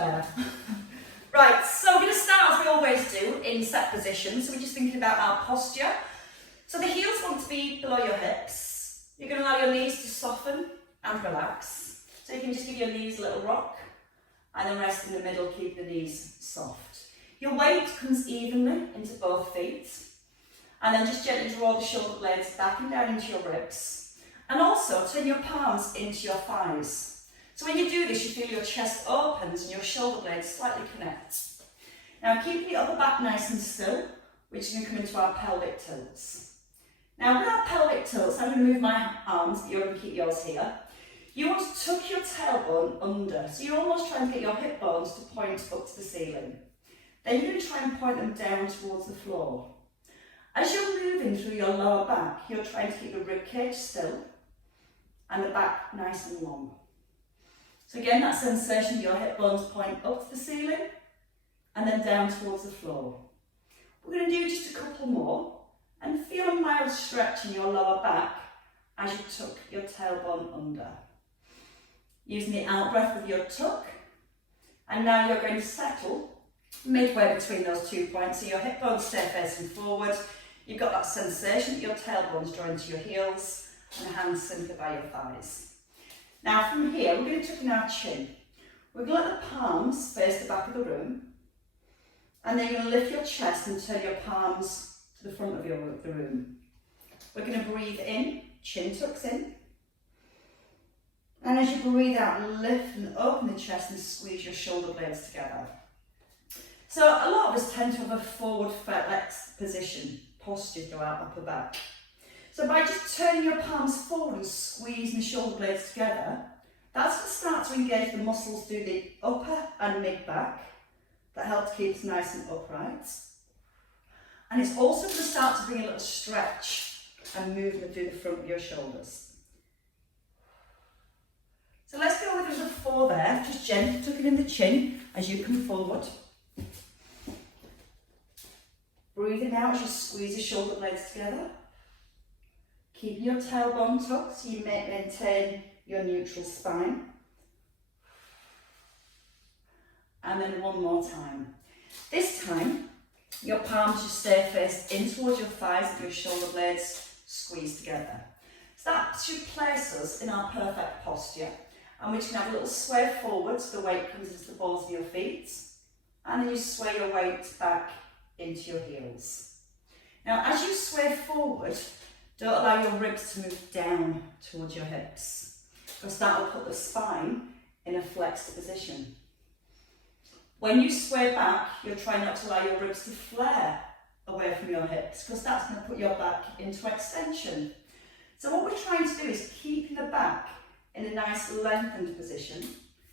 better. Right, so we're going to start as we always do in set position. So we're just thinking about our posture. So the heels want to be below your hips. You're going to allow your knees to soften and relax. So you can just give your knees a little rock and then rest in the middle, keep the knees soft. Your weight comes evenly into both feet. And then just gently draw the shoulder blades back and down into your ribs. And also turn your palms into your thighs. So when you do this, you feel your chest opens and your shoulder blades slightly connect. Now keep the upper back nice and still, which is going to come into our pelvic tilts. Now with our pelvic tilts, I'm going to move my arms, but you're going to keep yours here. You want to tuck your tailbone under, so you're almost trying to get your hip bones to point up to the ceiling. Then you're going to try and point them down towards the floor. As you're moving through your lower back, you're trying to keep the rib cage still and the back nice and long. So again, that sensation of your hip bones point up to the ceiling and then down towards the floor. We're going to do just a couple more and feel a mild stretch in your lower back as you tuck your tailbone under. Using the out breath with your tuck, and now you're going to settle midway between those 2 points, so your hip bones stay facing forward. You've got that sensation that your tailbone's drawn to your heels and the hands simply by your thighs. Now from here, we're going to tuck in our chin. We're going to let the palms face the back of the room, and then you're going to lift your chest and turn your palms to the front of the room. We're going to breathe in, chin tucks in. And as you breathe out, lift and open the chest and squeeze your shoulder blades together. So a lot of us tend to have a forward flex position, posture through our upper back. So by just turning your palms forward and squeezing the shoulder blades together, that's going to start to engage the muscles through the upper and mid back that help to keep us nice and upright. And it's also going to start to bring a little stretch and movement through the front of your shoulders. So let's go with number 4 there, just gently tucking in the chin as you come forward. Breathing out as you squeeze the shoulder blades together. Keeping your tailbone tucked so you maintain your neutral spine. And then one more time. This time, your palms just stay faced in towards your thighs and your shoulder blades squeeze together. So that should place us in our perfect posture. And we can have a little sway forward so the weight comes into the balls of your feet. And then you sway your weight back into your heels. Now as you sway forward, don't allow your ribs to move down towards your hips, because that will put the spine in a flexed position. When you sway back, you're trying not to allow your ribs to flare away from your hips, because that's going to put your back into extension. So what we're trying to do is keep the back in a nice lengthened position,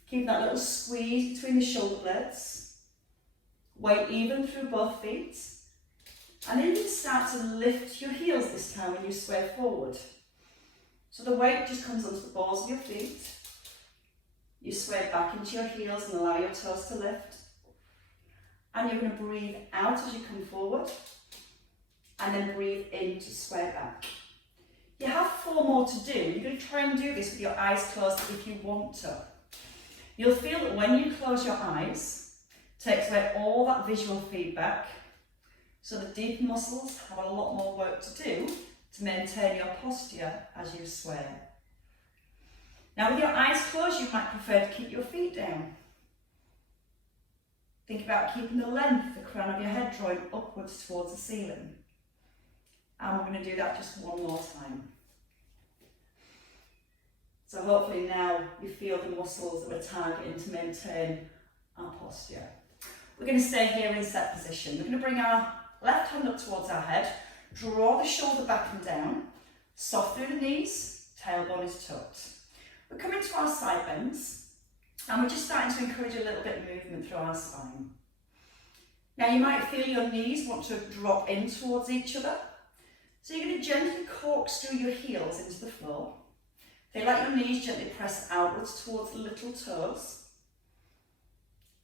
keep that little squeeze between the shoulder blades, weight even through both feet, and then you start to lift your heels this time when you sway forward. So the weight just comes onto the balls of your feet, you sway back into your heels and allow your toes to lift, and you're going to breathe out as you come forward, and then breathe in to sway back. You have 4 more to do. You're going to try and do this with your eyes closed if you want to. You'll feel that when you close your eyes, it takes away all that visual feedback, so the deeper muscles have a lot more work to do to maintain your posture as you sway. Now with your eyes closed, you might prefer to keep your feet down. Think about keeping the length, the crown of your head drawing upwards towards the ceiling. And we're going to do that just one more time. So hopefully now you feel the muscles that we're targeting to maintain our posture. We're going to stay here in set position. We're going to bring our left hand up towards our head, draw the shoulder back and down, soft through the knees, tailbone is tucked. We're coming to our side bends, and we're just starting to encourage a little bit of movement through our spine. Now you might feel your knees want to drop in towards each other. So you're going to gently corkscrew your heels into the floor. Feel like your knees gently press outwards towards the little toes.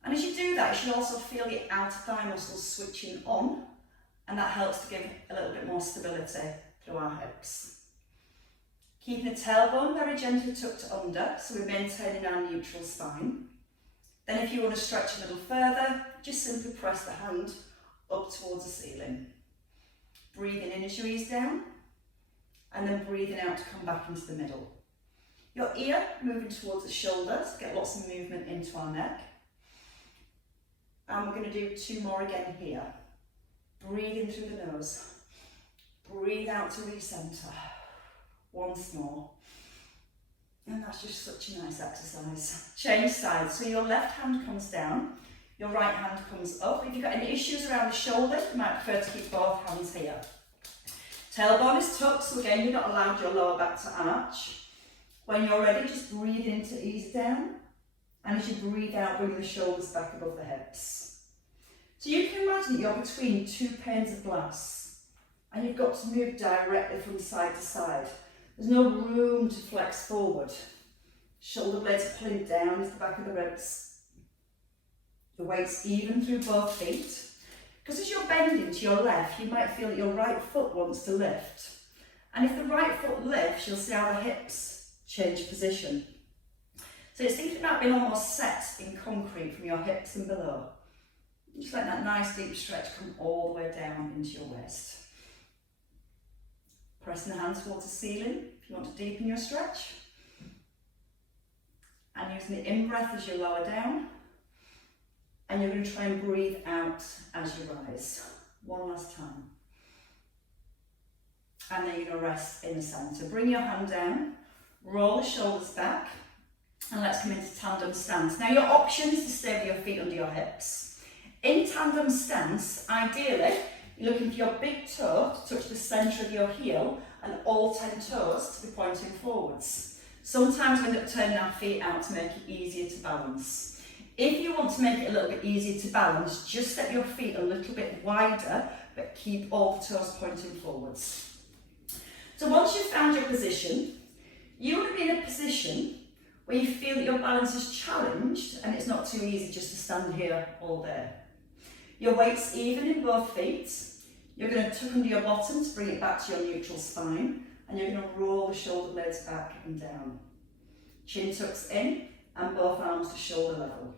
And as you do that, you should also feel the outer thigh muscles switching on, and that helps to give a little bit more stability through our hips. Keeping the tailbone very gently tucked under, so we're maintaining our neutral spine. Then if you want to stretch a little further, just simply press the hand up towards the ceiling. Breathing in as you ease down, and then breathing out to come back into the middle. Your ear moving towards the shoulders, get lots of movement into our neck. And we're going to do 2 more again here. Breathing through the nose. Breathe out to recenter. Once more. And that's just such a nice exercise. Change sides. So your left hand comes down, your right hand comes up. If you've got any issues around the shoulder, you might prefer to keep both hands here. Tailbone is tucked, so again, you're not allowed your lower back to arch. When you're ready, just breathe in to ease down. And as you breathe out, bring the shoulders back above the hips. So you can imagine that you're between 2 panes of glass. And you've got to move directly from side to side. There's no room to flex forward. Shoulder blades are pulling down into the back of the ribs. The weight's even through both feet. Because as you're bending to your left, you might feel that your right foot wants to lift. And if the right foot lifts, you'll see how the hips change position. So it's thinking about being almost set in concrete from your hips and below. Just let that nice deep stretch come all the way down into your waist. Pressing the hands towards the ceiling if you want to deepen your stretch. And using the in-breath as you lower down. And you're going to try and breathe out as you rise. One last time. And then you're going to rest in the centre. Bring your hand down, roll the shoulders back, and let's come into tandem stance. Now your option is to stay with your feet under your hips. In tandem stance, ideally, you're looking for your big toe to touch the centre of your heel and all 10 toes to be pointing forwards. Sometimes we end up turning our feet out to make it easier to balance. If you want to make it a little bit easier to balance, just step your feet a little bit wider, but keep all the toes pointing forwards. So once you've found your position, you want to be in a position where you feel that your balance is challenged and it's not too easy just to stand here all day. Your weight's even in both feet. You're going to tuck under your bottom to bring it back to your neutral spine, and you're going to roll the shoulder blades back and down. Chin tucks in and both arms to shoulder level.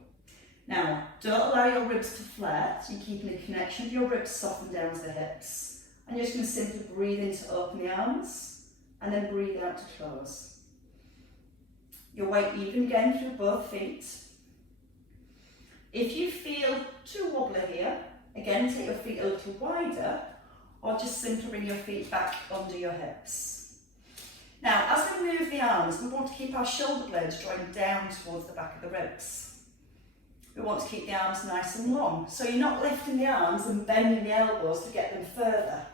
Now, don't allow your ribs to flare, so you're keeping the connection of your ribs softened down to the hips. And you're just going to simply breathe in to open the arms, and then breathe out to close. Your weight even again through both feet. If you feel too wobbly here, again take your feet a little wider, or just simply bring your feet back under your hips. Now, as we move the arms, we want to keep our shoulder blades drawing down towards the back of the ribs. We want to keep the arms nice and long, so you're not lifting the arms and bending the elbows to get them further.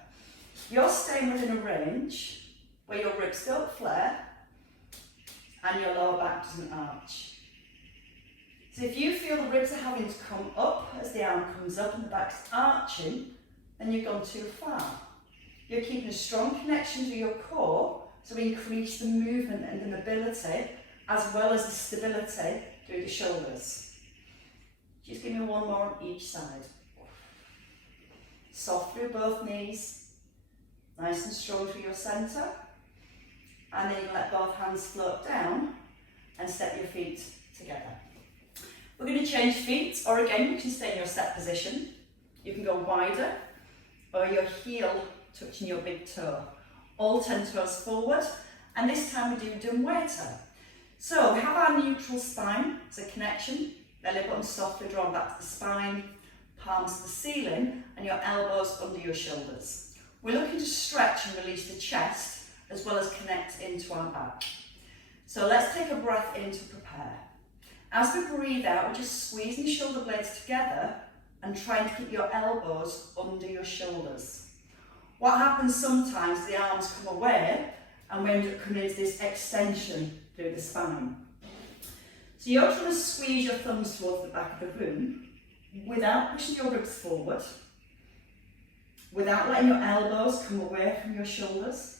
You're staying within a range where your ribs don't flare and your lower back doesn't arch. So if you feel the ribs are having to come up as the arm comes up and the back's arching, then you've gone too far. You're keeping a strong connection to your core to increase the movement and the mobility as well as the stability through the shoulders. Just give me one more on each side. Soft through both knees, nice and strong through your centre, and then you let both hands float down and step your feet together. We're going to change feet, or again, you can stay in your set position. You can go wider, or your heel touching your big toe. All 10 toes forward, and this time we do dumb waiter. So we have our neutral spine, so connection, belly button softly drawn back to the spine, palms to the ceiling, and your elbows under your shoulders. We're looking to stretch and release the chest, as well as connect into our back. So let's take a breath in to prepare. As we breathe out, we're just squeezing the shoulder blades together and trying to keep your elbows under your shoulders. What happens sometimes is the arms come away and we end up coming into this extension through the spine. So you're trying to squeeze your thumbs towards the back of the room without pushing your ribs forward, without letting your elbows come away from your shoulders.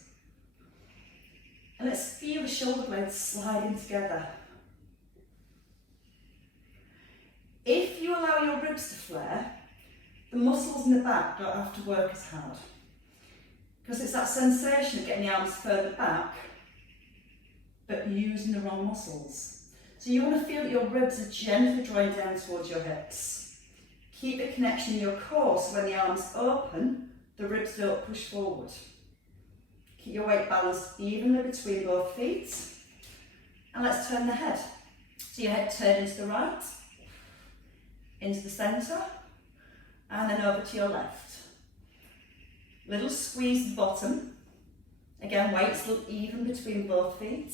And let's feel the shoulder blades sliding together. If you allow your ribs to flare, the muscles in the back don't have to work as hard. Because it's that sensation of getting the arms further back, but using the wrong muscles. So you want to feel that your ribs are gently drawing down towards your hips. Keep the connection in your core so when the arms open, the ribs don't push forward. Keep your weight balanced evenly between both feet. And let's turn the head. So your head turned into the right, into the centre, and then over to your left. Little squeeze the bottom. Again, weight still even between both feet.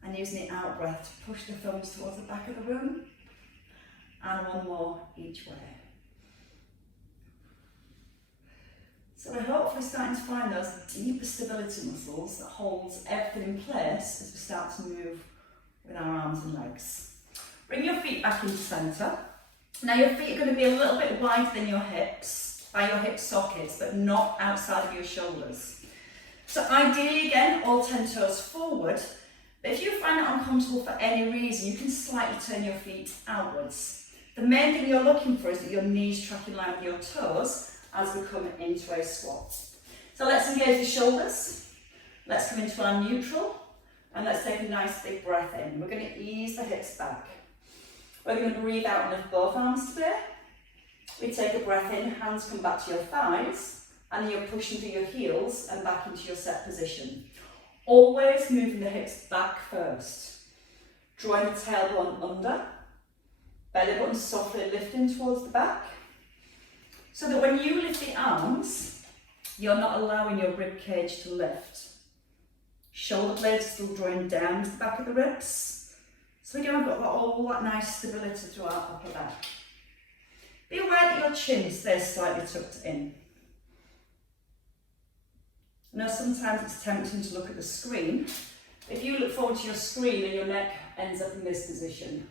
And using the out breath to push the thumbs towards the back of the room. And one more each way. So we're hopefully starting to find those deeper stability muscles that holds everything in place as we start to move with our arms and legs. Bring your feet back into centre. Now your feet are going to be a little bit wider than your hips, by your hip sockets, but not outside of your shoulders. So ideally, again, all 10 toes forward, but if you find it uncomfortable for any reason, you can slightly turn your feet outwards. The main thing you're looking for is that your knees track in line with your toes as we come into a squat. So let's engage the shoulders, let's come into our neutral, and let's take a nice big breath in. We're going to ease the hips back. We're going to breathe out and lift both arms today. We take a breath in, hands come back to your thighs, and then you're pushing through your heels and back into your set position. Always moving the hips back first. Drawing the tailbone under, belly button softly lifting towards the back. So that when you lift the arms, you're not allowing your rib cage to lift. Shoulder blades are still drawing down to the back of the ribs. So again, I've got all that nice stability through our upper back. Be aware that your chin stays slightly tucked in. I know sometimes it's tempting to look at the screen. If you look forward to your screen and your neck ends up in this position,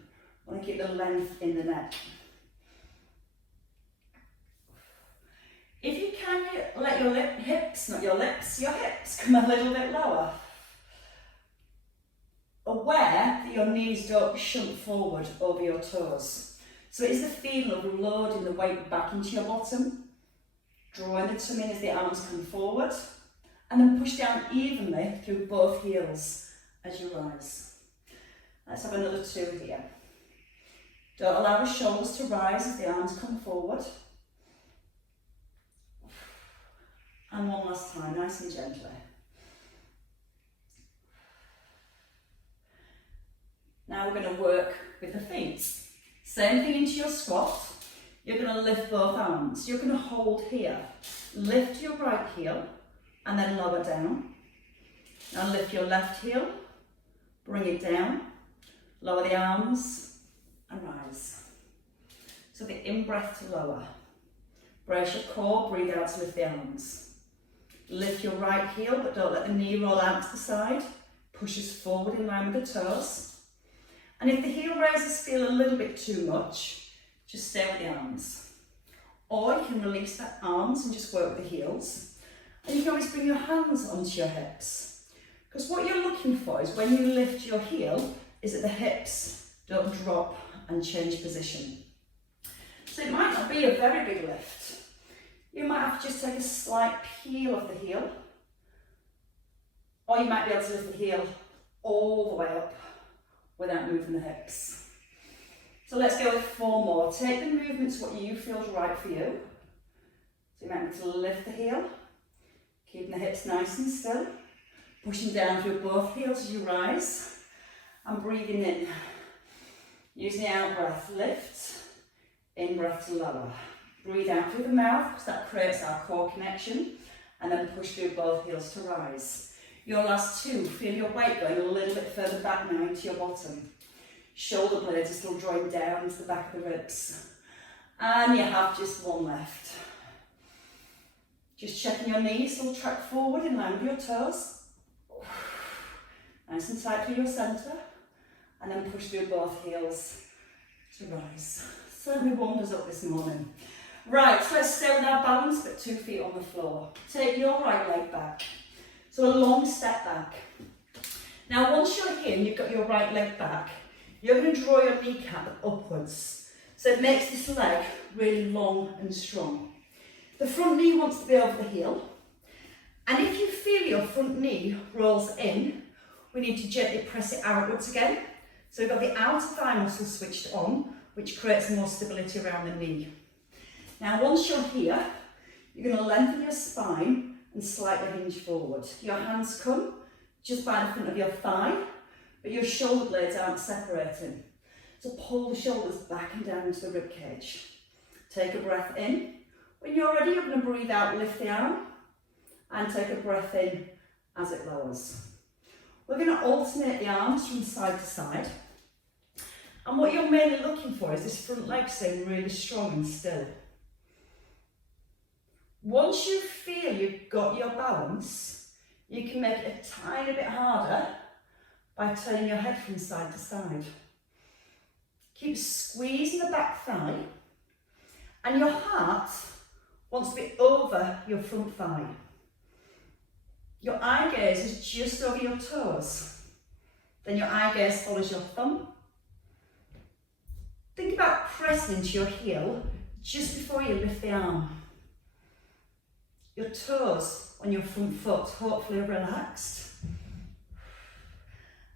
I want to keep the length in the neck. If you can, let your hips come a little bit lower. Aware that your knees don't shunt forward over your toes. So it is the feeling of loading the weight back into your bottom, drawing the tummy in as the arms come forward, and then push down evenly through both heels as you rise. Let's have another two here. Don't allow the shoulders to rise as the arms come forward. And one last time, nice and gently. Now we're going to work with the feet. Same thing into your squat. You're going to lift both arms. You're going to hold here. Lift your right heel and then lower down. Now lift your left heel, bring it down, lower the arms and rise. So the in-breath to lower. Brace your core, breathe out to lift the arms. Lift your right heel, but don't let the knee roll out to the side. Push us forward in line with the toes. And if the heel raises feel a little bit too much, just stay with the arms. Or you can release the arms and just work with the heels. And you can always bring your hands onto your hips. Because what you're looking for is when you lift your heel, is that the hips don't drop and change position. So it might not be a very big lift. You might have to just take a slight peel of the heel, or you might be able to lift the heel all the way up without moving the hips. So let's go with 4 more. Take the movement to what you feel is right for you. So you might need to lift the heel, keeping the hips nice and still, pushing down through both heels as you rise, and breathing in. Using the out breath, lift, in breath to lower. Breathe out through the mouth because that creates our core connection, and then push through both heels to rise. Your last 2, feel your weight going a little bit further back now into your bottom. Shoulder blades are still drawing down into the back of the ribs. And you have just 1 left. Just checking your knees still track forward in line with your toes. Nice and tight through your centre, and then push through both heels to rise. Certainly warmed us up this morning. Right, so let's stay with our balance, but 2 feet on the floor. Take your right leg back. So a long step back. Now once you're here and you've got your right leg back, you're going to draw your kneecap upwards. So it makes this leg really long and strong. The front knee wants to be over the heel. And if you feel your front knee rolls in, we need to gently press it outwards again. So we've got the outer thigh muscle switched on, which creates more stability around the knee. Now once you're here, you're going to lengthen your spine and slightly hinge forward. Your hands come just by the front of your thigh, but your shoulder blades aren't separating. So pull the shoulders back and down into the rib cage. Take a breath in. When you're ready, you're going to breathe out, lift the arm, and take a breath in as it lowers. We're going to alternate the arms from side to side. And what you're mainly looking for is this front leg staying really strong and still. Once you feel you've got your balance, you can make it a tiny bit harder by turning your head from side to side. Keep squeezing the back thigh, and your heart wants to be over your front thigh. Your eye gaze is just over your toes. Then your eye gaze follows your thumb. Think about pressing into your heel just before you lift the arm. Your toes on your front foot hopefully are relaxed.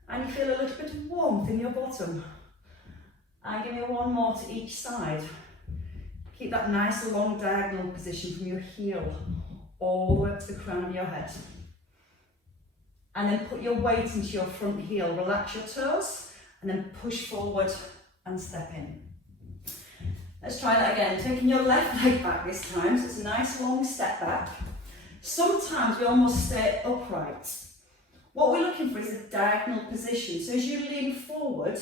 And you feel a little bit of warmth in your bottom. And give me one more to each side. Keep that nice long diagonal position from your heel all the way up to the crown of your head. And then put your weight into your front heel. Relax your toes and then push forward and step in. Let's try that again. Taking your left leg back this time, so it's a nice long step back. Sometimes we almost stay upright. What we're looking for is a diagonal position. So as you lean forward,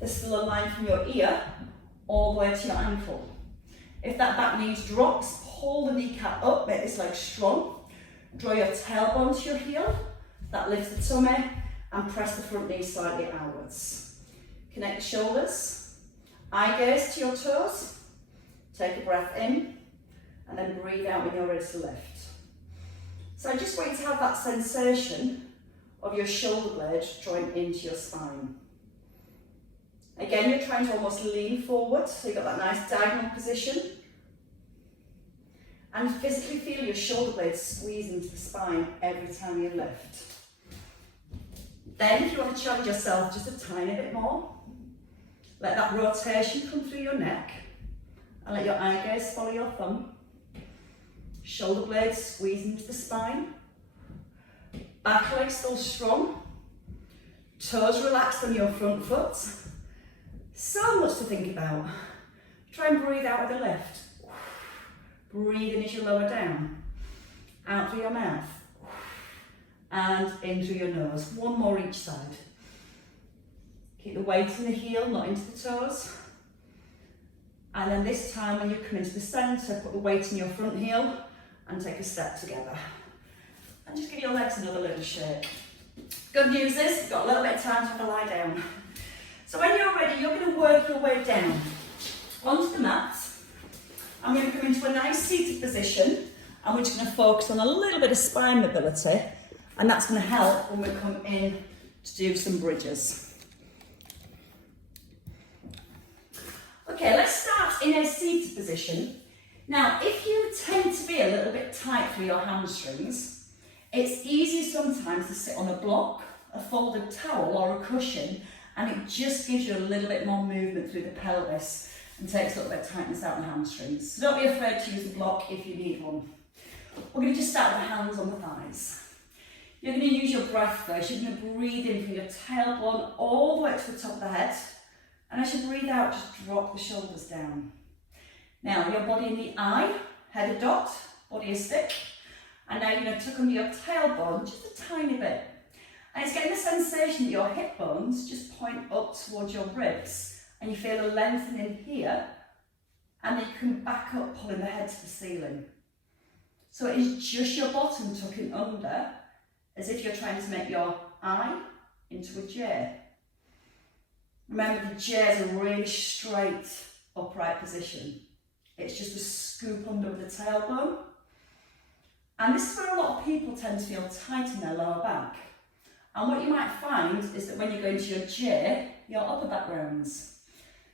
there's still a line from your ear all the way to your ankle. If that back knee drops, pull the kneecap up, make this leg strong. Draw your tailbone to your heel, that lifts the tummy, and press the front knee slightly outwards. Connect the shoulders, eye gaze to your toes, take a breath in, and then breathe out when you're ready to lift. So I just want you to have that sensation of your shoulder blade drawing into your spine. Again, you're trying to almost lean forward, so you've got that nice diagonal position. And physically feel your shoulder blades squeeze into the spine every time you lift. Then if you want to challenge yourself just a tiny bit more, let that rotation come through your neck and let your eye gaze follow your thumb. Shoulder blades squeeze into the spine. Back leg still strong. Toes relaxed on your front foot. So much to think about. Try and breathe out with a lift. Breathe in as you lower down. Out through your mouth. And in through your nose. One more each side. Keep the weight in the heel, not into the toes. And then this time when you come into the centre, put the weight in your front heel and take a step together. And just give your legs another little shake. Good news is, you've got a little bit of time to have a lie down. So when you're ready, you're going to work your way down onto the mat. I'm going to come into a nice seated position and we're just going to focus on a little bit of spine mobility, and that's going to help when we come in to do some bridges. Okay, let's start in a seated position. Now, if you tend to be a little bit tight for your hamstrings, it's easy sometimes to sit on a block, a folded towel or a cushion, and it just gives you a little bit more movement through the pelvis and takes a little bit of tightness out of the hamstrings. So don't be afraid to use a block if you need one. We're going to just start with the hands on the thighs. You're going to use your breath first. You're going to breathe in from your tailbone all the way to the top of the head. And as you breathe out, just drop the shoulders down. Now, your body in the eye, head a dot, body a stick. And now you're going to tuck under your tailbone just a tiny bit. And it's getting the sensation that your hip bones just point up towards your ribs. And you feel a lengthening here. And then you come back up, pulling the head to the ceiling. So it is just your bottom tucking under, as if you're trying to make your eye into a J. Remember, the J is a really straight, upright position. It's just a scoop under with the tailbone. And this is where a lot of people tend to feel tight in their lower back. And what you might find is that when you go into your J, your upper back rounds.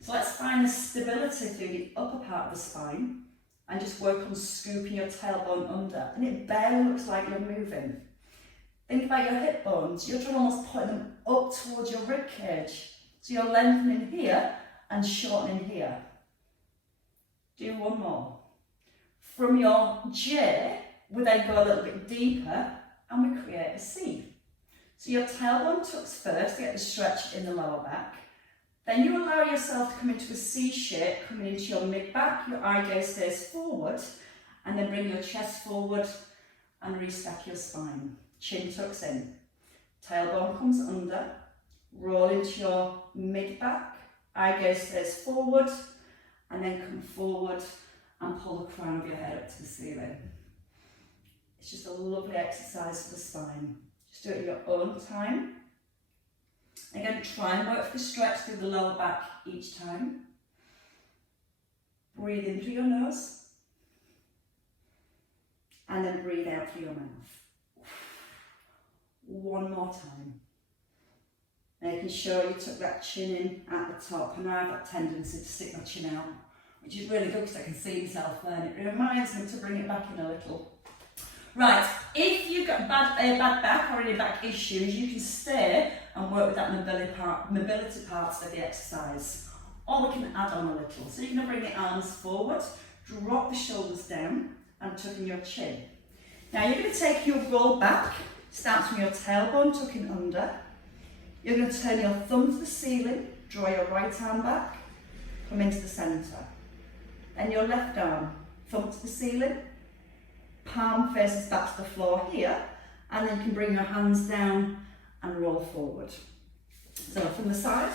So let's find the stability through the upper part of the spine and just work on scooping your tailbone under. And it barely looks like you're moving. Think about your hip bones. You're trying to almost put them up towards your rib cage. So you're lengthening here and shortening here. Do one more. From your J, we then go a little bit deeper and we create a C. So your tailbone tucks first to get the stretch in the lower back. Then you allow yourself to come into a C shape, coming into your mid-back, your eye gaze stays forward, and then bring your chest forward and restack your spine. Chin tucks in, tailbone comes under, roll into your mid-back, eye gaze stays forward, and then come forward and pull the crown of your head up to the ceiling. It's just a lovely exercise for the spine. Just do it at your own time. Again, try and work for the stretch through the lower back each time. Breathe in through your nose. And then breathe out through your mouth. One more time. Making sure you tuck that chin in at the top. And I have that tendency to stick my chin out, which is really good because I can see myself there. And it reminds me to bring it back in a little. Right, if you've got bad back or any back issues, you can stay and work with that mobility parts of the exercise. Or we can add on a little. So you're going to bring the arms forward, drop the shoulders down and tuck in your chin. Now you're going to take your roll back, start from your tailbone, tucking under. You're going to turn your thumb to the ceiling, draw your right arm back, come into the centre. Then your left arm, thumb to the ceiling, palm faces back to the floor here, and then you can bring your hands down and roll forward. So from the side,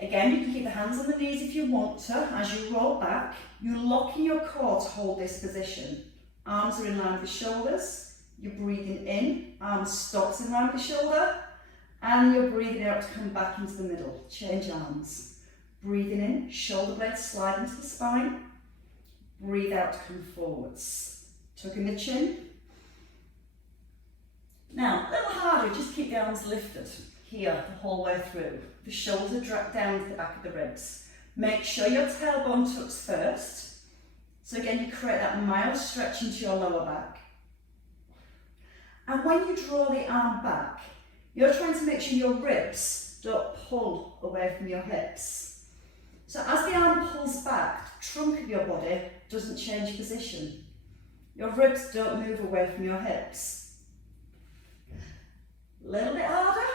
again you can keep the hands on the knees if you want to. As you roll back, you're locking your core to hold this position. Arms are in line with the shoulders, you're breathing in, arms stops in line with the shoulder, and you're breathing out to come back into the middle. Change arms. Breathing in, shoulder blades slide into the spine, breathe out to come forwards. Tucking the chin. Now, a little harder, just keep the arms lifted here the whole way through. The shoulders drag down to the back of the ribs. Make sure your tailbone tucks first. So again, you create that mild stretch into your lower back. And when you draw the arm back, you're trying to make sure your ribs don't pull away from your hips. So as the arm pulls back, the trunk of your body doesn't change position. Your ribs don't move away from your hips. A little bit harder,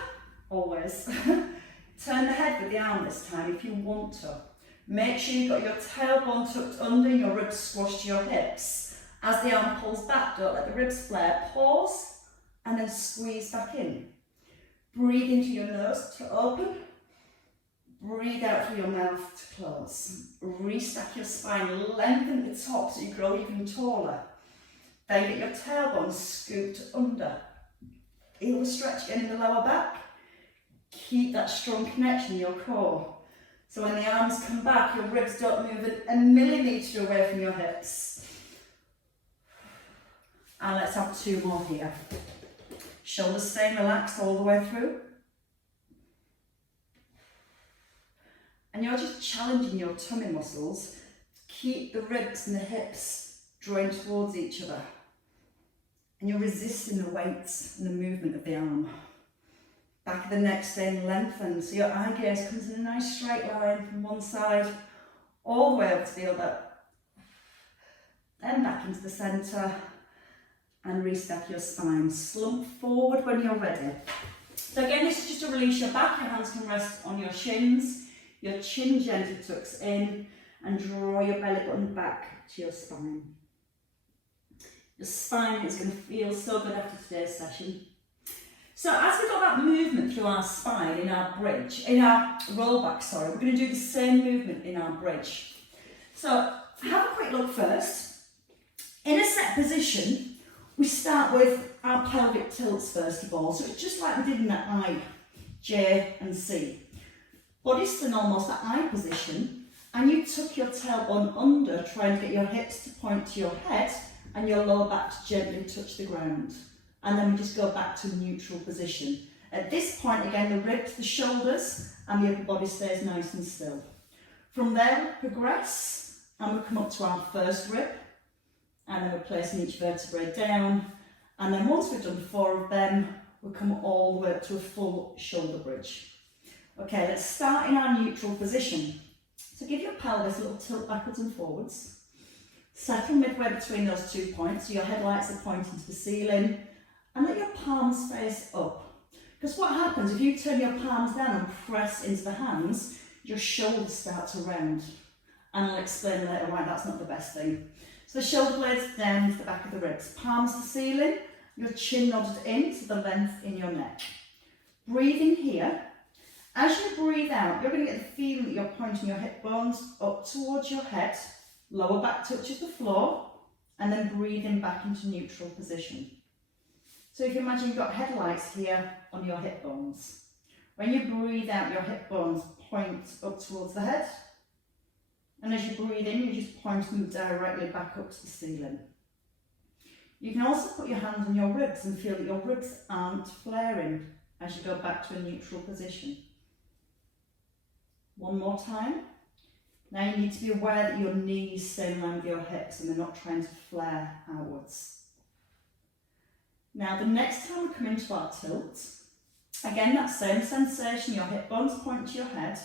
always. Turn the head with the arm this time if you want to. Make sure you've got your tailbone tucked under, your ribs squashed to your hips. As the arm pulls back, don't let the ribs flare. Pause and then squeeze back in. Breathe into your nose to open. Breathe out through your mouth to close. Restack your spine, lengthen the top so you grow even taller. Then get your tailbone scooped under. Feel the stretch again in the lower back. Keep that strong connection in your core. So when the arms come back, your ribs don't move a millimetre away from your hips. And let's have two more here. Shoulders staying relaxed all the way through. And you're just challenging your tummy muscles to keep the ribs and the hips drawing towards each other. And you're resisting the weight and the movement of the arm. Back of the neck staying lengthened, so your eye gaze comes in a nice straight line from one side all the way up to the other. Then back into the centre and restack your spine. Slump forward when you're ready. So again, this is just to release your back. Your hands can rest on your shins. Your chin gently tucks in and draw your belly button back to your spine. Your spine is going to feel so good after today's session. So as we've got that movement through our spine in our bridge, in our rollback, we're going to do the same movement in our bridge. So have a quick look first. In a set position, we start with our pelvic tilts first of all. So it's just like we did in that I, J and C. Body's in almost that I position, and you tuck your tailbone under, trying to get your hips to point to your head and your lower back to gently touch the ground. And then we just go back to neutral position. At this point, again, the ribs, the shoulders, and the upper body stays nice and still. From there, we progress, and we come up to our first rib, and then we're placing each vertebrae down, And then once we've done 4 of them, we'll come all the way up to a full shoulder bridge. Okay, let's start in our neutral position. So give your pelvis a little tilt backwards and forwards. Settle midway between those 2 points, so your headlights are pointing to the ceiling, and let your palms face up. Because what happens if you turn your palms down and press into the hands, your shoulders start to round. And I'll explain later why that's not the best thing. So the shoulder blades down to the back of the ribs, palms to the ceiling, your chin nodded in to the length in your neck. Breathe in here. As you breathe out, you're going to get the feeling that you're pointing your hip bones up towards your head, lower back touches the floor, and then breathing back into neutral position. So if you imagine you've got headlights here on your hip bones. When you breathe out, your hip bones point up towards the head, and as you breathe in, you just point them directly back up to the ceiling. You can also put your hands on your ribs and feel that your ribs aren't flaring as you go back to a neutral position. One more time. Now you need to be aware that your knees stay in line with your hips and they're not trying to flare outwards. Now the next time we come into our tilt, again that same sensation, your hip bones point to your head,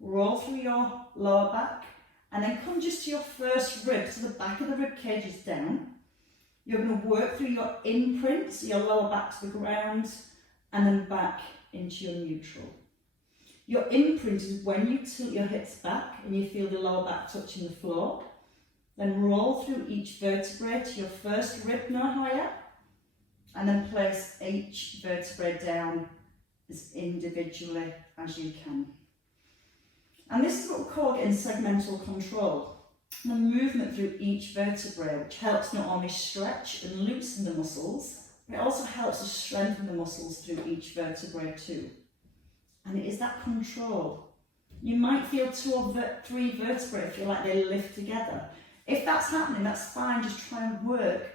roll through your lower back, and then come just to your first rib, so the back of the rib cage is down. You're going to work through your imprint, so your lower back to the ground, and then back into your neutral. Your imprint is when you tilt your hips back and you feel the lower back touching the floor. Then roll through each vertebrae to your first rib no higher, and then place each vertebrae down as individually as you can. And this is what we call getting segmental control. The movement through each vertebrae, which helps not only stretch and loosen the muscles, but it also helps to strengthen the muscles through each vertebrae too. And it is that control. You might feel 2 or 3 vertebrae feel like they lift together. If that's happening, that's fine. Just try and work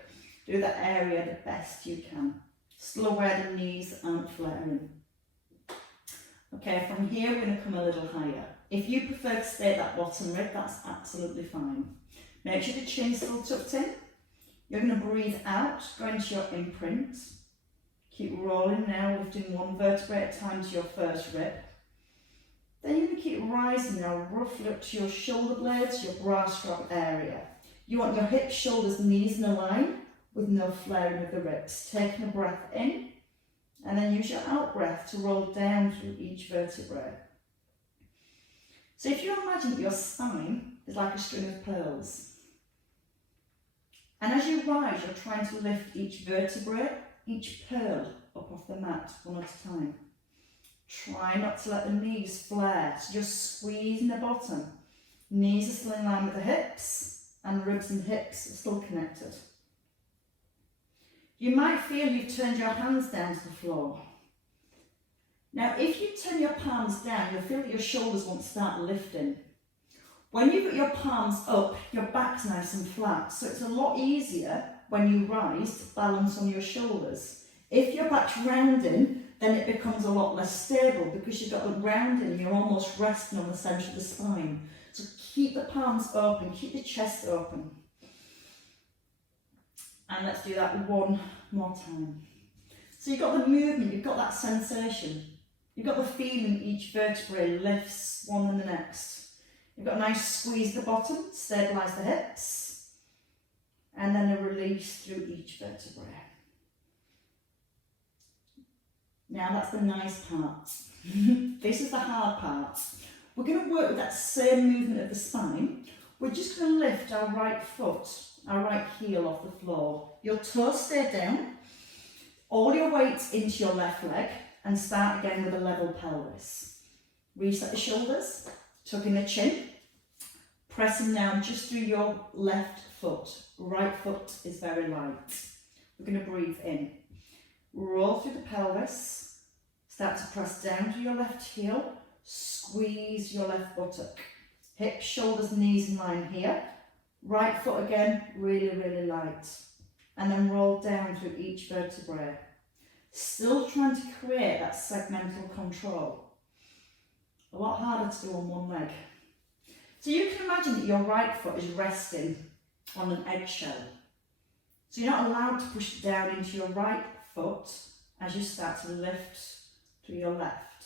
through that area the best you can. Still aware the knees aren't flaring. Okay, from here we're going to come a little higher. If you prefer to stay at that bottom rib, that's absolutely fine. Make sure the chin's still tucked in. You're going to breathe out, go into your imprint. Keep rolling now, lifting 1 vertebrae at a time to your first rib. Then you're going to keep rising now, roughly up to your shoulder blades, your bra strap area. You want your hips, shoulders, knees in a line with no flaring of the ribs. Taking a breath in, and then use your out breath to roll down through each vertebrae. So if you imagine that your spine is like a string of pearls, and as you rise, you're trying to lift each vertebrae, each pearl up off the mat one at a time. Try not to let the knees flare, so just squeezing the bottom. Knees are still in line with the hips, and ribs and hips are still connected. You might feel you've turned your hands down to the floor. Now, if you turn your palms down, you'll feel that your shoulders won't start lifting. When you've got your palms up, your back's nice and flat, so it's a lot easier when you rise to balance on your shoulders. If your back's rounding, then it becomes a lot less stable because you've got the rounding and you're almost resting on the centre of the spine. So keep the palms open, keep the chest open. And let's do that one more time. So you've got the movement, you've got that sensation. You've got the feeling each vertebrae lifts one and the next. You've got a nice squeeze at the bottom, stabilise the hips, and then a release through each vertebrae. Now that's the nice part. This is the hard part. We're going to work with that same movement of the spine. We're just going to lift our right foot, our right heel off the floor. Your toes stay down. All your weight into your left leg and start again with a level pelvis. Reset the shoulders, tuck in the chin, pressing down just through your left foot. Right foot is very light. We're going to breathe in. Roll through the pelvis, start to press down to your left heel, squeeze your left buttock. Hips, shoulders, knees in line here. Right foot again, really, really light. And then roll down through each vertebrae. Still trying to create that segmental control. A lot harder to do on one leg. So you can imagine that your right foot is resting on an eggshell. So you're not allowed to push down into your right foot as you start to lift to your left.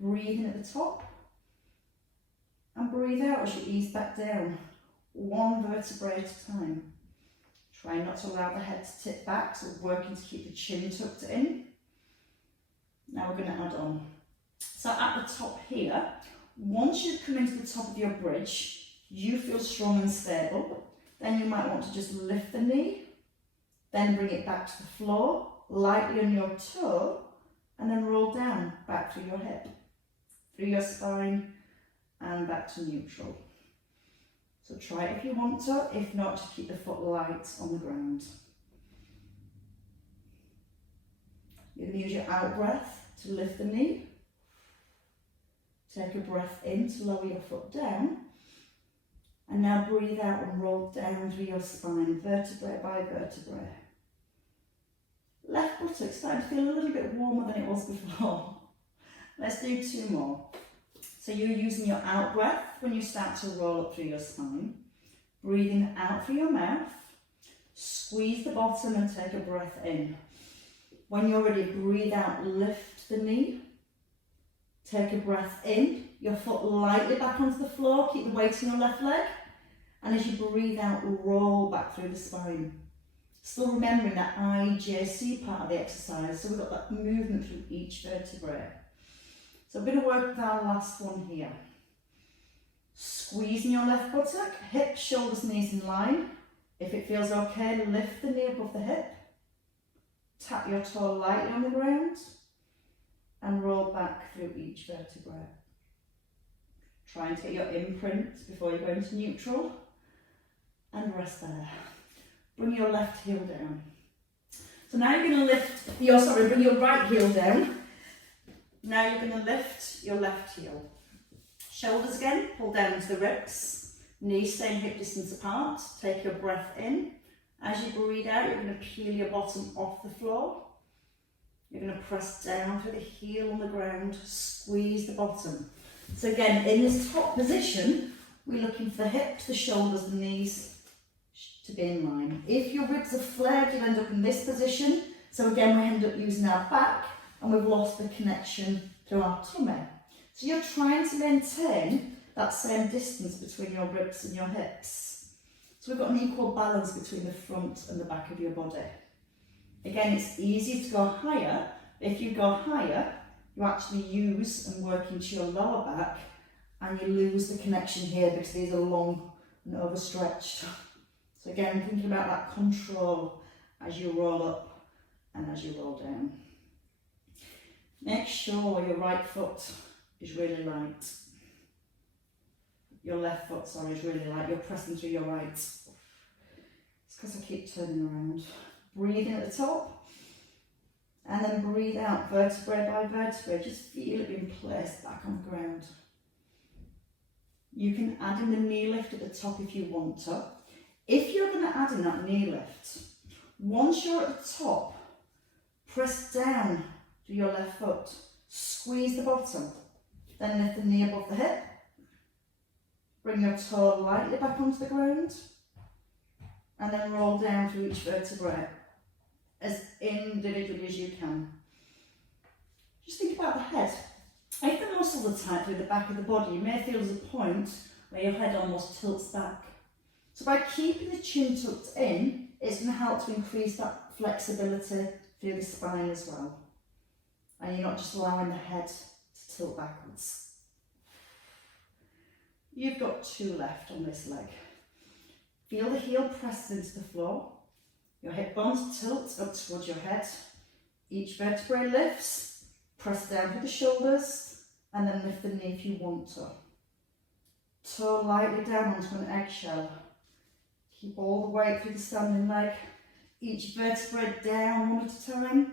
Breathe in at the top and breathe out as you ease back down, one vertebrae at a time. Try not to allow the head to tip back, so working to keep the chin tucked in. Now we're going to add on. So at the top here, once you come into the top of your bridge, you feel strong and stable, then you might want to just lift the knee, then bring it back to the floor, lightly on your toe, and then roll down back through your hip, through your spine, and back to neutral. So try it if you want to, if not, just keep the foot light on the ground. You're going to use your out breath to lift the knee. Take a breath in to lower your foot down. And now breathe out and roll down through your spine, vertebrae by vertebrae. Left buttock starting to feel a little bit warmer than it was before. Let's do 2 more. So you're using your out breath when you start to roll up through your spine. Breathing out through your mouth. Squeeze the bottom and take a breath in. When you're ready, breathe out, lift the knee. Take a breath in. Your foot lightly back onto the floor. Keep the weight in your left leg. And as you breathe out, roll back through the spine. Still remembering that IJC part of the exercise. So we've got that movement through each vertebrae. So we're going to work with our last one here. Squeezing your left buttock, hips, shoulders, knees in line. If it feels okay, lift the knee above the hip. Tap your toe lightly on the ground and roll back through each vertebrae. Try and get your imprint before you go into neutral and rest there. Bring your left heel down. So now you're going to bring your right heel down. Now you're going to lift your left heel. Shoulders again, pull down into the ribs. Knees staying hip distance apart. Take your breath in. As you breathe out, you're going to peel your bottom off the floor. You're going to press down through the heel on the ground. Squeeze the bottom. So again, in this top position, we're looking for the hips, the shoulders, the knees to be in line. If your ribs are flared, you'll end up in this position. So again, we end up using our back and we've lost the connection to our tummy. So you're trying to maintain that same distance between your ribs and your hips. So we've got an equal balance between the front and the back of your body. Again, it's easy to go higher. If you go higher, you actually use and work into your lower back and you lose the connection here because these are long and overstretched. So again, thinking about that control as you roll up and as you roll down. Make sure your right foot is really light. Your left foot, is really light. You're pressing through your right. It's because I keep turning around. Breathe in at the top. And then breathe out vertebrae by vertebrae. Just feel it being placed back on the ground. You can add in the knee lift at the top if you want to. If you're going to add in that knee lift, once you're at the top, press down to your left foot. Squeeze the bottom. Then lift the knee above the hip. Bring your toe lightly back onto the ground. And then roll down through each vertebrae as individually as you can. Just think about the head. If the muscles are tight through the back of the body, you may feel there's a point where your head almost tilts back. So by keeping the chin tucked in, it's going to help to increase that flexibility through the spine as well. And you're not just allowing the head to tilt backwards. You've got 2 left on this leg. Feel the heel press into the floor. Your hip bones tilt up towards your head. Each vertebrae lifts. Press down through the shoulders and then lift the knee if you want to. Toe lightly down onto an eggshell. Keep all the weight through the standing leg. Each vertebrae down one at a time.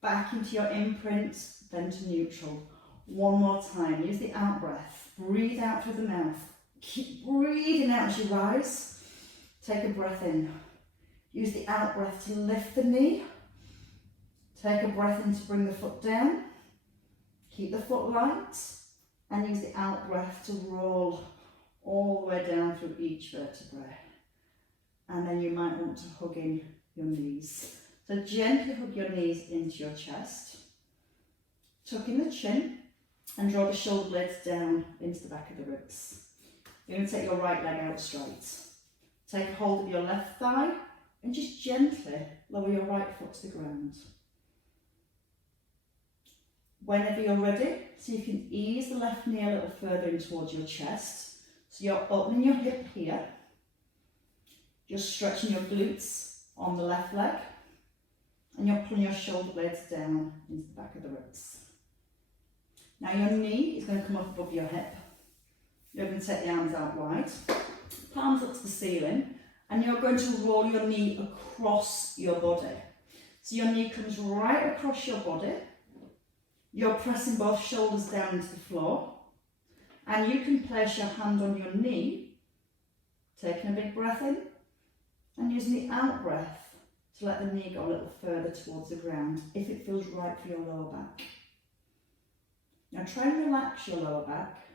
Back into your imprint, then to neutral. One more time. Use the out breath. Breathe out through the mouth. Keep breathing out as you rise. Take a breath in. Use the out breath to lift the knee. Take a breath in to bring the foot down. Keep the foot light. And use the out breath to roll all the way down through each vertebrae. and then you might want to hug in your knees. So gently hug your knees into your chest, tuck in the chin and draw the shoulder blades down into the back of the ribs. You're going to take your right leg out straight. Take hold of your left thigh and just gently lower your right foot to the ground. Whenever you're ready, so you can ease the left knee a little further in towards your chest. So you're opening your hip here. You're stretching your glutes on the left leg. And you're pulling your shoulder blades down into the back of the ribs. Now your knee is going to come up above your hip. You're going to take the arms out wide, palms up to the ceiling, and you're going to roll your knee across your body. So your knee comes right across your body. You're pressing both shoulders down into the floor, and you can place your hand on your knee, taking a big breath in, and using the out breath to let the knee go a little further towards the ground if it feels right for your lower back. Now try and relax your lower back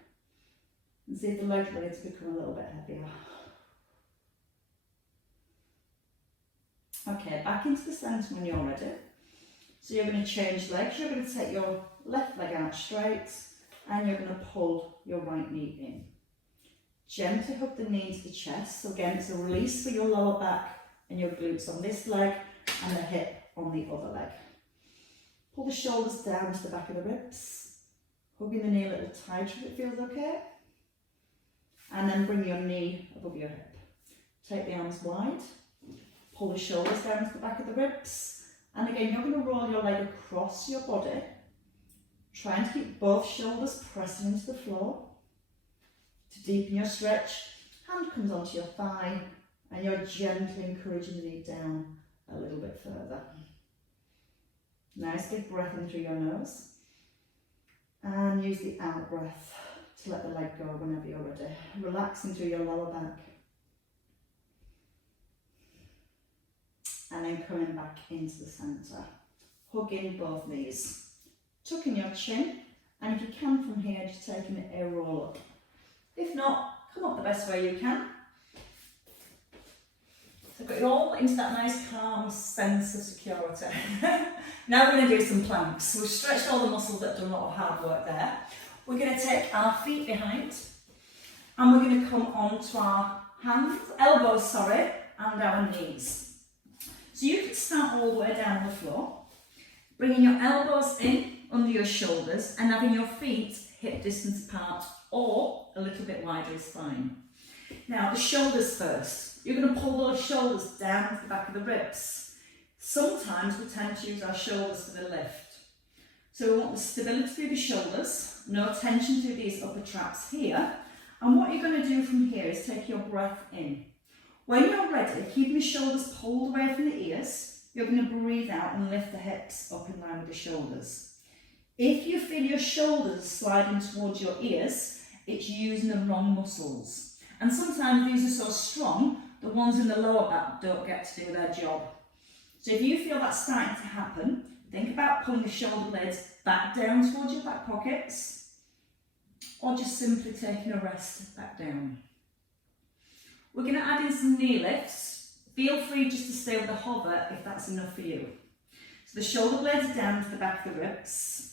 and see if the leg blades become a little bit heavier. Okay, back into the centre when you're ready. So you're going to change legs. You're going to take your left leg out straight and you're going to pull your right knee in. Gently hug the knee into the chest. So again, it's a release for your lower back and your glutes on this leg and the hip on the other leg. Pull the shoulders down to the back of the ribs. Hugging the knee a little tighter if it feels okay. And then bring your knee above your hip. Take the arms wide. Pull the shoulders down to the back of the ribs. And again, you're going to roll your leg across your body. Trying to keep both shoulders pressing into the floor. To deepen your stretch, hand comes onto your thigh and you're gently encouraging the knee down a little bit further. Nice big breath in through your nose. And use the out breath to let the leg go whenever you're ready. Relaxing through your lower back. And then coming back into the centre. Hugging both knees. Tucking your chin, and if you can from here, just taking a roll up. If not, come up the best way you can. So got you all into that nice calm sense of security. Now we're going to do some planks. We've stretched all the muscles that have done a lot of hard work there. We're going to take our feet behind, and we're going to come onto our elbows, and our knees. So you can start all the way down on the floor, bringing your elbows in under your shoulders and having your feet hip distance apart or a little bit wider is fine. Now the shoulders first. You're going to pull those shoulders down to the back of the ribs. Sometimes we tend to use our shoulders for the lift. So we want the stability through the shoulders, no tension through these upper traps here. And what you're going to do from here is take your breath in. When you're ready, keeping the shoulders pulled away from the ears, you're going to breathe out and lift the hips up in line with the shoulders. If you feel your shoulders sliding towards your ears, it's using the wrong muscles. And sometimes these are so strong, the ones in the lower back don't get to do their job. So if you feel that starting to happen, think about pulling the shoulder blades back down towards your back pockets, or just simply taking a rest back down. We're going to add in some knee lifts. Feel free just to stay with the hover if that's enough for you. So the shoulder blades are down to the back of the ribs.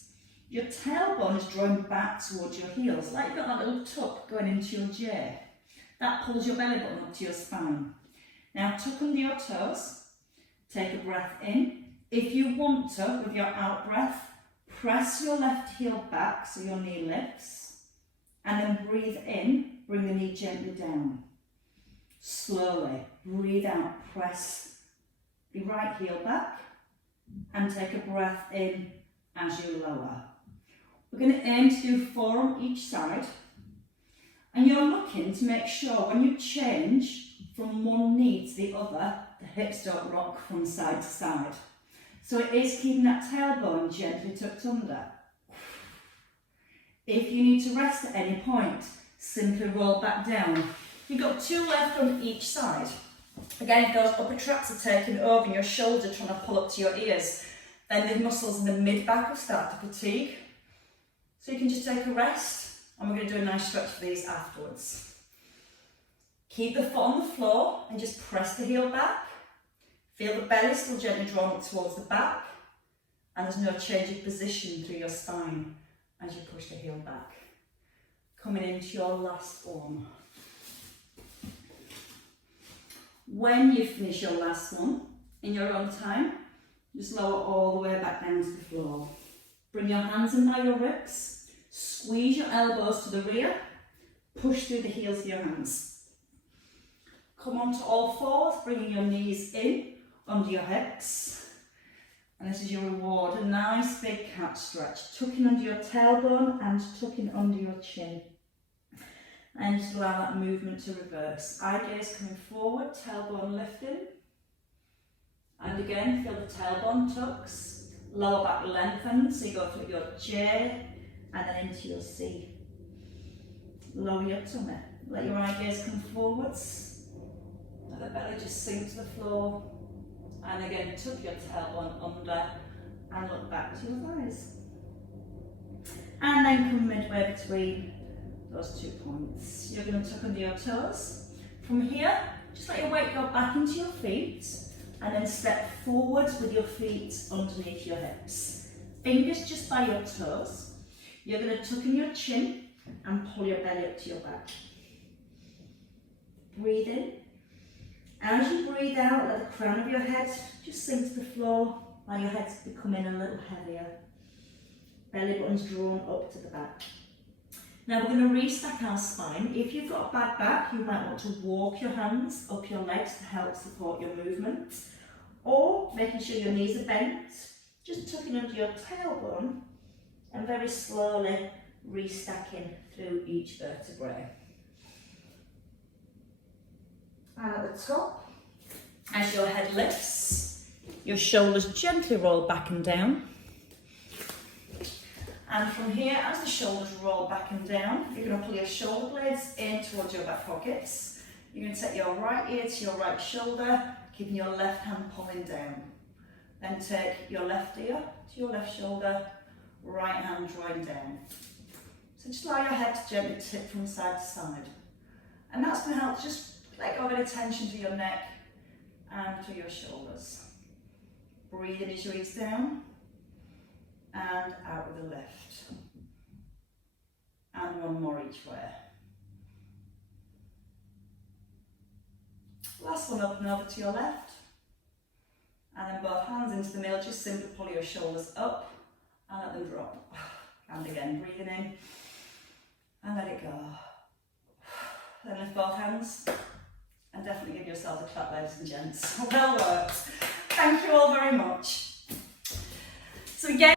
Your tailbone is drawing back towards your heels, like you've got that little tuck going into your J. That pulls your belly button up to your spine. Now tuck under your toes, take a breath in. If you want to, with your out breath, press your left heel back so your knee lifts, and then breathe in, bring the knee gently down. Slowly, breathe out, press the right heel back, and take a breath in as you lower. We're going to aim to do 4 on each side, and you're looking to make sure when you change from one knee to the other, the hips don't rock from side to side. So it is keeping that tailbone gently tucked under. If you need to rest at any point, simply roll back down. You've got 2 left on each side. Again, if those upper traps are taking over and your shoulders trying to pull up to your ears, then the muscles in the mid-back will start to fatigue. So you can just take a rest, and we're going to do a nice stretch for these afterwards. Keep the foot on the floor and just press the heel back. Feel the belly still gently drawn up towards the back, and there's no change of position through your spine as you push the heel back. Coming into your last one. When you finish your last one, in your own time, just lower all the way back down to the floor. Bring your hands in by your ribs, squeeze your elbows to the rear, push through the heels of your hands. Come onto all fours, bringing your knees in under your hips. And this is your reward, a nice big cat stretch, tucking under your tailbone and tucking under your chin. And just allow that movement to reverse. Eye gaze coming forward, tailbone lifting. And again, feel the tailbone tucks. Lower back lengthens, so you go through your J and then into your C. Lower your tummy. Let your eye gaze come forwards. Let the belly just sink to the floor. And again, tuck your tailbone under and look back to your thighs. And then come midway between those 2 points. You're going to tuck under your toes. From here, just let your weight go back into your feet and then step forwards with your feet underneath your hips. Fingers just by your toes. You're going to tuck in your chin and pull your belly up to your back. Breathe in. As you breathe out, let the crown of your head just sink to the floor while your head's becoming a little heavier. Belly button's drawn up to the back. Now we're going to restack our spine. If you've got a bad back, you might want to walk your hands up your legs to help support your movement. Or making sure your knees are bent, just tucking under your tailbone and very slowly restacking through each vertebrae. And at the top, as your head lifts, your shoulders gently roll back and down. And from here, as the shoulders roll back and down, you're going to pull your shoulder blades in towards your back pockets. You're going to take your right ear to your right shoulder, keeping your left hand pulling down. Then take your left ear to your left shoulder, right hand drawing down. So just allow your head to gently tip from side to side. And that's going to help just let go of any tension to your neck and to your shoulders. Breathe in as you ease down and out with the lift. And one more each way. Last one, up and over to your left. And then both hands into the middle, just simply pull your shoulders up and let them drop. And again, breathing in and let it go. Then lift both hands and definitely give yourselves a clap, ladies and gents. Well worked. Thank you all very much. So again,